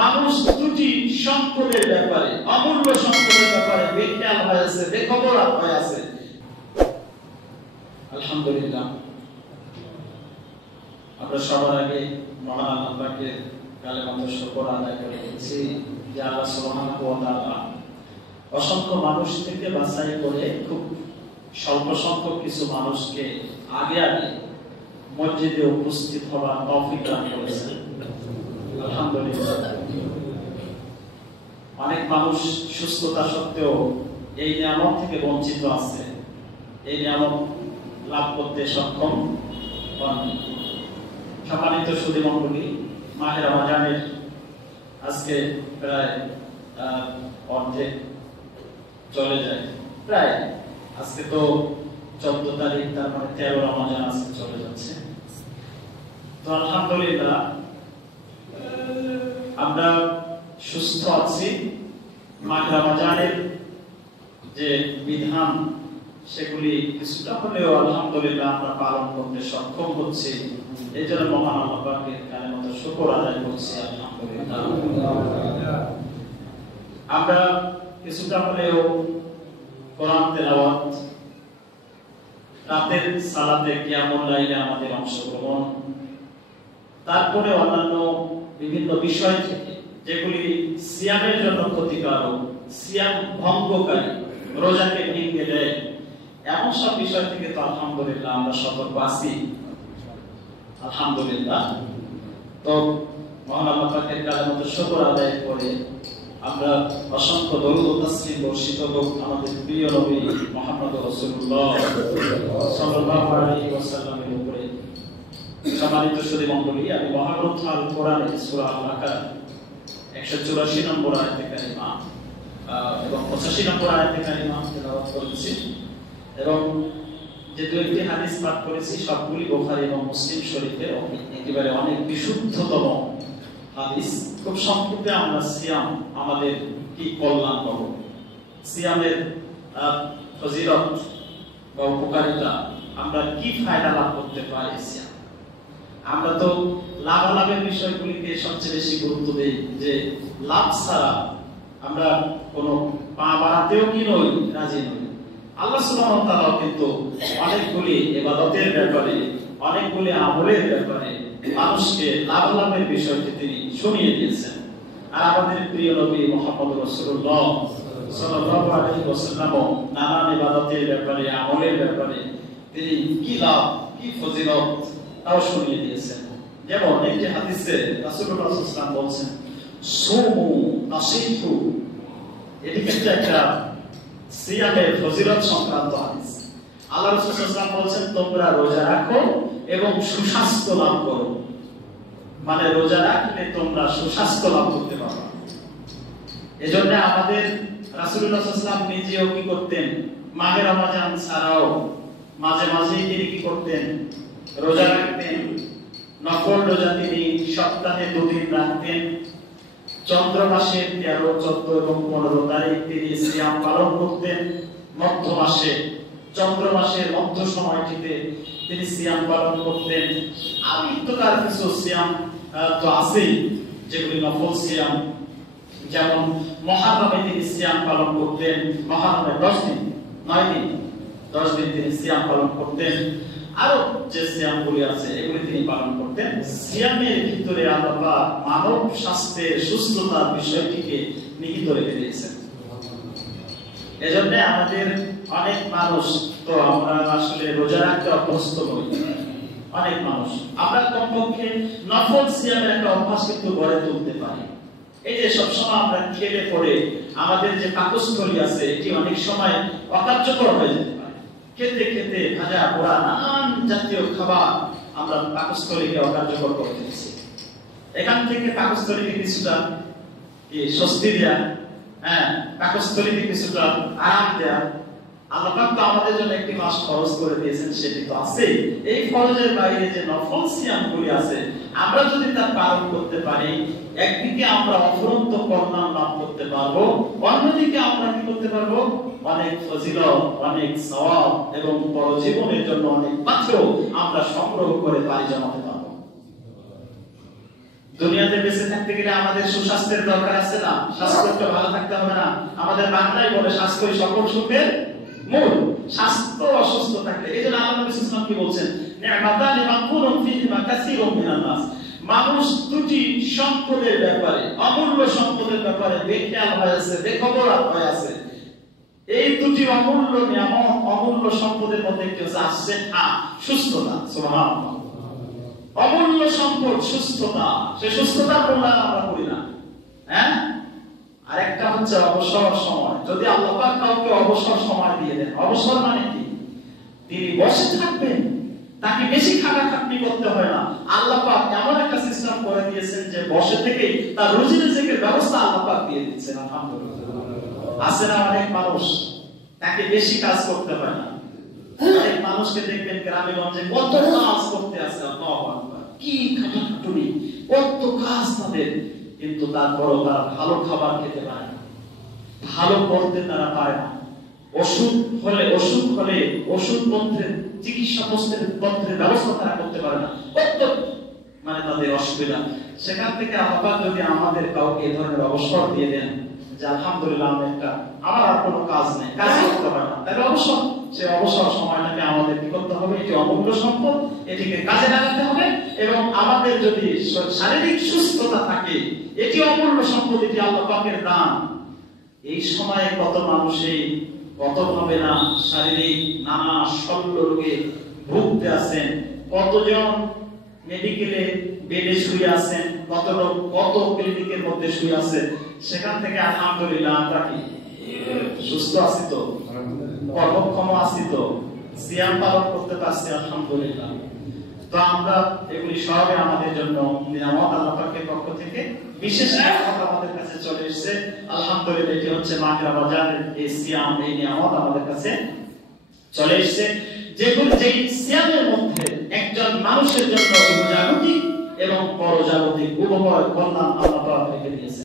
মানুষ দুটি সম্পদের ব্যাপারে, অমূল্য সম্পদের ব্যাপারে বেখেয়াল হয়ে আছে, বেখবর হয়ে আছে। আলহামদুলিল্লাহ, আমরা সবার আগে মহান আল্লাহকে কালেমাতুর শুকর আদায় করেছি যে আল্লাহ সুবহানাহু ওয়া তাআলা অসংখ্য মানুষ থেকে বাছাই করে খুব স্বল্প সংখ্যক কিছু মানুষকে আগে আগে মসজিদে উপস্থিত হওয়ার তৌফিক দান করেছেন। আলহামদুলিল্লাহ, অনেক মানুষ সুস্থতা সত্ত্বেও এই নিয়ামত থেকে বঞ্চিত আছে, এই নিয়ামত লাভ করতে সক্ষম হননি। সম্মানিত সুধী মণ্ডলী, মাহে রমজানের আজকে প্রায় অর্ধেক চলে যায়, প্রায় আজকে তো 14 তারিখ, তার মানে 13 রমজান আজকে চলে যাচ্ছে। তো আলহামদুলিল্লাহ আমরা সুস্থ আছি। মাহে রমজানের যে বিধান সেগুলি কিছুটা হলেও আলহামদুলিল্লাহ আমরা পালন করতে সক্ষম হচ্ছি। এই জন্য মহান আল্লাহ পাকের কালেমাতুর শুকর আদায় করছি। আলহামদুলিল্লাহ, আমরা কিছুটা হলেও কোরআন তেলাওয়াত, রাতের সালাতে কিয়ামুল লাইলে আমাদের অংশগ্রহণ, তারপরে অন্যান্য বিভিন্ন বিষয় থেকে যেগুলি সিয়ামের জন্য ক্ষতিকারক, সিয়াম ভঙ্গকারী, রোজাকে ভেঙে দেয়, এমন সব বিষয় থেকে তো আলহামদুলিল্লাহ আমরা সতর্ক আছি। আলহামদুলিল্লাহ, তো মহান আল্লাহ পাকের কালেমাতুর শুকর আদায় করে আমরা অসংখ্য দরুদ ও তাসলিম বর্ষিত হোক আমাদের প্রিয় নবী মুহাম্মদ রাসূলুল্লাহ সাল্লাল্লাহু আলাইহি ওয়াসাল্লামের উপরে। সম্মানিত সুধী মণ্ডলী, আমি মহাগ্রন্থ আল কোরআনের সূরা আল-বাকারা 184 নম্বর আয়াতে কারিমা এবং 85 নম্বর আয়াতে কারিমা তেলাওয়াত করেছি, এবং যে দুইটি হাদিস পাঠ করেছি সবগুলি বুখারী এবং মুসলিম শরীফের একেবারে অনেক বিশুদ্ধতম হাদিস। খুব সংক্ষেপে আমরা সিয়াম আমাদের কি কল্যাণ পাবো, সিয়ামের ফজিলত বা উপকারিতা, আমরা কি ফায়দা লাভ করতে পারি সিয়াম। আমরা তো লাভালাভের বিষয়গুলিকে সবচেয়ে বেশি গুরুত্ব দেই, যে লাভ ছাড়া আমরা কোনো পা বাড়াতেও কি নই, রাজি নই। আল্লাহ সুবহানাহু ওয়া তাআলা কিন্তু অনেকগুলি ইবাদতের ব্যাপারে, অনেকগুলি আমলের ব্যাপারে মানুষকে লাভালাভের বিষয়টি তিনি শুনিয়ে দিয়েছেন। আর আমাদের প্রিয় নবী মুহাম্মদ রাসূলুল্লাহ সাল্লাল্লাহু আলাইহি ওয়াসাল্লাম নানান ইবাদতের ব্যাপারে, আমলের ব্যাপারে তিনি কি লাভ, কি ফজিলত তাও শুনিয়ে দিয়েছেন। যেমন একটি হাদিসে রাসূলুল্লাহ সাল্লাল্লাহু আলাইহি ওয়াসাল্লাম বলেছেন, সুমু নাসিতু, এটি কিন্তু একটা সিয়ামের ফজিলত সংক্রান্ত হাদিস। আল্লাহ রাসূল সাল্লাল্লাহু আলাইহি ওয়াসাল্লাম বলেছেন, তোমরা রোজা রাখো এবং সুস্বাস্থ্য লাভ করো। মানে রোজা রাখলে তোমরা সুস্বাস্থ্য লাভ করতে পারবে। এজন্য আমাদের রাসূলুল্লাহ সাল্লাল্লাহু আলাইহি ওয়াসাল্লাম নিজেও কি করতেন, মাহে রমজান ছাড়াও মাঝে মাঝে তিনি কি করতেন, রোজা রাখতেন। নফল রোজা তিনি সপ্তাহে 2 দিন রাখতেন। চন্দ্র মাসের 13, 14 এবং 15 তারিখ তিনি সিয়াম পালন করতেন। মধ্য মাসে, চন্দ্র মাসের মধ্য সময়টিতে তিনি সিয়াম পালন করতেন। আর ইত্যাদি কিছু সিয়াম তো আছেই, যেগুলি নফল সিয়াম। যেমন মুহররমে তিনি সিয়াম পালন করতেন, মুহররমে 10 দিন, 9 দিন, 10 দিন তিনি সিয়াম পালন করতেন। আরো যে সিয়ামগুলি আছে এগুলি তিনি পালন করতেন। সিয়ামের ভিতরে আল্লাহ মানব স্বাস্থ্যের, সুস্থতার বিষয়টিকে নিহিত রেখে দিয়েছেন। এজন্য আমাদের অনেক মানুষ, তো আমরা আসলে রোজা রাখতে অভ্যস্ত নই। অনেক মানুষ আমরা কমপক্ষে নফল সিয়ামের একটা অভ্যাস কিন্তু গড়ে তুলতে পারি। এই যে সবসময় আমরা খেলে পড়ে আমাদের যে পাকস্থলী আছে এটি অনেক সময় অকার্যকর হয়ে যেতে পারে। খেতে খেতে ভাজা পোড়া নানান জাতীয় খাবার আমরা পাকস্থলীকে অকার্যকর করে দিচ্ছি। এখান থেকে পাকস্থলীকে কিছুটা স্বস্তি দেয়া, পাকস্থলীকে কিছুটা আরাম দেয়া। আল্লাহ পাক তো আমাদের জন্য একটি মাস খরচ করে দিয়েছেন, সেটি তো আছেই। এই খরচের বাইরে যে নফল সিয়ামগুলি আছে, আমরা যদি তা পালন করতে পারি, একদিকে আমরা অফুরন্ত কল্যাণ লাভ করতে পারবো, অন্যদিকে আমরা কি করতে পারবো, অনেক ফজিলত, অনেক সওয়াব এবং পরজীবনের জন্য অনেক পাত্র আমরা সংগ্রহ করে পারি জমাতে পারবো। দুনিয়াতে বেঁচে থাকতে গেলে আমাদের সুস্বাস্থ্যের দরকার আছে না? স্বাস্থ্যটা ভালো থাকতে হবে না? আমাদের বাংলায় বলে স্বাস্থ্যই সকল সুখের মূল। স্বাস্থ্য অসুস্থ থাকলে, এই জন্য আল্লাহ নবী সাল্লাল্লাহু আলাইহি ওয়াসাল্লাম কি বলছেন, নি'মাতানি মাগফুরুন ফীহিমা কাসীরুম মিনান নাস। মানুষ দুটি সম্পদের ব্যাপারে, অমূল্য সম্পদের ব্যাপারে বেখেয়াল হয়ে আছে, বেখবর হয়ে আছে। এই দুটি অমূল্য নিয়ামত, অমূল্য সম্পদের মধ্যে একটি হচ্ছে আসিহা, সুস্থতা। সুবহানাল্লাহ। অমূল্য সম্পদ সুস্থতা, সেই সুস্থতার মূল্যায়ন আমরা করি না। হ্যাঁ, আরেকটা হচ্ছে অবসর সময়। যদি আল্লাহ পাক কাউকে অবসর সময় দিয়ে দেন, অবসর মানে কি? তিনি বসে থাকবেন, তাকে বেশি খাটাখাটনি করতে হয় না। আল্লাহ পাক এমন একটা সিস্টেম করে দিয়েছেন যে বসে থেকেই তার রুজি রিজিকের ব্যবস্থা আল্লাহ পাক দিয়ে দিচ্ছেন। আলহামদুলিল্লাহ। আছে না অনেক মানুষ, তাকে বেশি কাজ করতে হয় না। অনেক মানুষকে দেখবেন গ্রামে গঞ্জে কত কাজ করতে আছে, আল্লাহু আকবার, কি খাটাখাটনি, কত কাজ তাদের, কিন্তু তারপরও তারা ভালো খাবার খেতে পারে না, ভালো পড়তে তারা পারে না। অসুখ হলে ওষুধ পত্রের, চিকিৎসা পত্রের ব্যবস্থা তারা করতে পারে না, কত মানে তাদের অসুবিধা। সেখান থেকে আল্লাহ যদি আমাদের কাউকে এই ধরনের অবসর দিয়ে দেন যে আলহামদুলিল্লাহ আমার আর কোনো কাজ নেই, কাজ করতে হয় না, তাহলে অবসর, সে অবসর সময়টাকে আমাদের কি করতে হবে? এটি অমূল্য সম্পদ, এটিকে কাজে লাগাতে হবে। এবং আমাদের যদি শারীরিক সুস্থতা থাকে, এটি অমূল্য সম্পদ, এটি আল্লাহ পাকের দান। এই সময়ে কত মানুষই কতভাবে না শারীরিক নানা শল্য রোগে ভুগতে আছেন, কতজন মেডিকেলে বেডে শুয়ে আছেন, কত ক্লিনিকের মধ্যে শুয়ে আছেন। সেখান থেকে আলহামদুলিল্লাহ আমরা কি সুস্থ আছি তো, কর্মক্ষম আছি তো, সিয়াম পালন করতে পারছি আলহামদুলিল্লাহ। তো আমরা এগুলি সবই আমাদের জন্য নিয়ামত, আল্লাহ পাকের পক্ষ থেকে বিশেষ নিয়ামত আমাদের কাছে চলে এসেছে। আলহামদুলিল্লাহ, এটি হচ্ছে মাহে রমজানের এই সিয়াম, এই নিয়ামত আমাদের কাছে চলে এসেছে, যেগুলো যেই সিয়ামের মধ্যে একজন মানুষের জন্য জাগতিক এবং পরজাগতিক উভয় কল্যাণ আল্লাহ পাক রেখে দিয়েছেন।